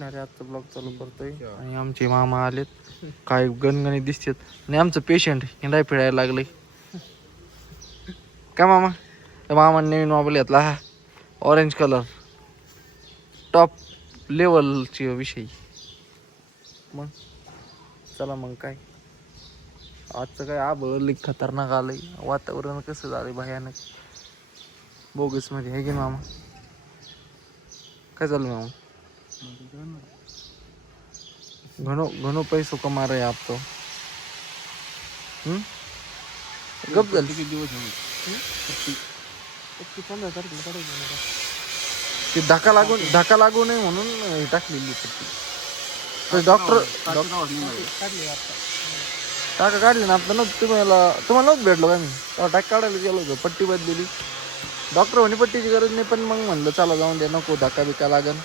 असणार आहे. आजचा ब्लॉग चालू करतोय आणि आमचे मामा आलेत, काय गणगणी दिसतात. आणि आमचं पेशंट हिंडाय फिरायला लागले. काय मामा? त्या मामाने नवीन मोबाईल घेतला हा, ऑरेंज कलर, टॉप लेवलची विषयी. मग चला मग काय आजचं काय आबळ खतरनाक आलंय. वातावरण कसं झालंय भयानक बोगस मध्ये आहे की मामा? काय चालू मामा? घणो घणो पैसो कमा रहे आप तो. गप झाली किती दिवस ते धक्का लागू नये म्हणून हे टाकलेली पट्टी. डॉक्टर टाका काढली ना आता नव्हतं तुम्हाला नव्हतं भेटलो का मी तेव्हा टाक काढायला गेलो होतो. पट्टी बदलेली, डॉक्टर म्हणे पट्टीची गरज नाही, पण मग म्हणलं चला जाऊन दे, नको धक्का बिक्का लागन.